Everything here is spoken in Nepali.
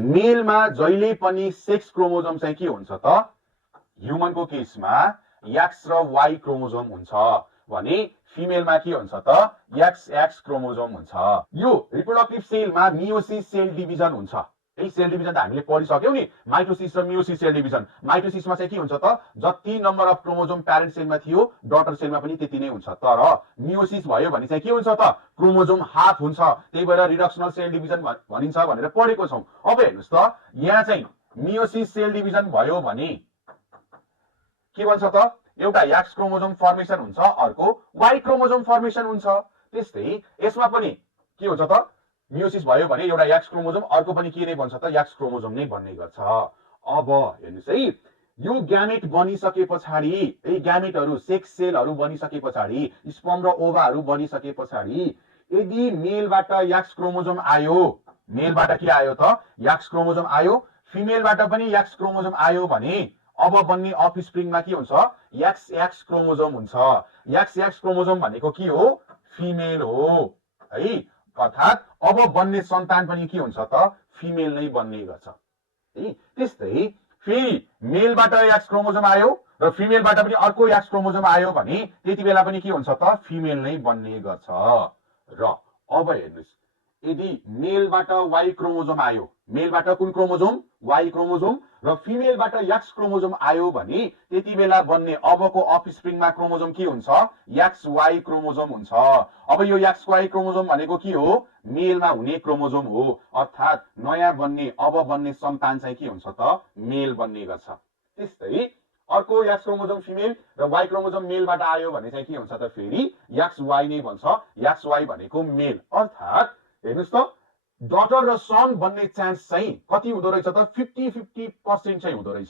मेलमा जहिले पनि सेक्स क्रोमोजोम चाहिँ के हुन्छ त ह्युमनको केसमा एक्स र वाई क्रोमोजोम हुन्छ भने फिमेलमा के हुन्छ त एक्स एक्स क्रोमोजोम हुन्छ। यो रिप्रोडक्टिभ सेलमा मियोसिस सेल डिभिजन हुन्छ। यही सेल डिभिजन त हामीले पढिसक्यौं नि, माइटोसिस र मियोसिस सेल डिभिजन। माइटोसिसमा चाहिँ के हुन्छ त जति नम्बर अफ क्रोमोजोम प्यारेन्ट सेलमा थियो डटर सेलमा पनि त्यति नै हुन्छ। तर मियोसिस भयो भने चाहिँ के हुन्छ त क्रोमोजोम हाफ हुन्छ, त्यही भएर रिडक्सनल सेल डिभिजन भनिन्छ भनेर पढेको छौं। अब हेर्नुस् त यहाँ चाहिँ मियोसिस सेल डिभिजन भयो भने के भन्छ त एउटा एक्स क्रोमोजोम फर्मेसन हुन्छ, अर्को वाई क्रोमोजोम फर्मेसन हुन्छ। त्यस्तै यसमा पनि के हुन्छ त मियोसिस भयो भने एउटा एक्स क्रोमोजोम, अर्को पनि के नै बन्छ त एक्स क्रोमोजोम नै बन्ने गर्छ। अब हेर्नुस् है, यो ग्यामेट बनिसके पछाडि, यी ग्यामेटहरु सेक्स सेलहरु बनिसके पछाडि, स्पर्म र ओभाहरु बनिसके पछाडि यदि मेलबाट एक्स क्रोमोजोम आयो, मेलबाट के आयो त एक्स क्रोमोजोम आयो, फिमेलबाट पनि एक्स क्रोमोजोम आयो भने अब बन्ने अफस्प्रिङमा के हुन्छ एक्स एक्स क्रोमोजोम हुन्छ। एक्स एक्स क्रोमोजोम भनेको के हो फिमेल हो है, अर्थात अब बन्ने सन्तान पनि के हुन्छ त फिमेल नै बन्ने गर्छ है। त्यस्तै फेरि मेलबाट एक्स क्रोमोजोम आयो र फिमेलबाट पनि अर्को एक्स क्रोमोजोम आयो भने त्यति बेला पनि के हुन्छ त फिमेल नै बन्ने गर्छ। र अब हेर्नुस्, यदि मेलबाट वाई क्रोमोजोम आयो, मेलबाट कुन क्रोमोजोम वाई क्रोमोजोम, र फिमेलबाट एक्स क्रोमोजोम आयो भने त्यति बेला बन्ने अबको अफस्प्रिङमा क्रोमोजोम के हुन्छ एक्स वाई क्रोमोजोम हुन्छ। अब यो एक्स वाई क्रोमोजोम भनेको के हो मेलमा हुने क्रोमोजोम हो, अर्थात नयाँ बन्ने अब बन्ने सन्तान चाहिँ के हुन्छ त मेल बन्ने गर्छ। त्यस्तै अर्को एक्स क्रोमोजोम फिमेल र वाई क्रोमोजोम मेलबाट आयो भने चाहिँ के हुन्छ त फेरि एक्स वाई नै बन्छ। एक्स वाई भनेको मेल, अर्थात हेर्नुस् त डटर र सन बन्ने चान्स चाहिँ कति हुँदो रहेछ त 50-50% चाहिँ हुँदो रहेछ।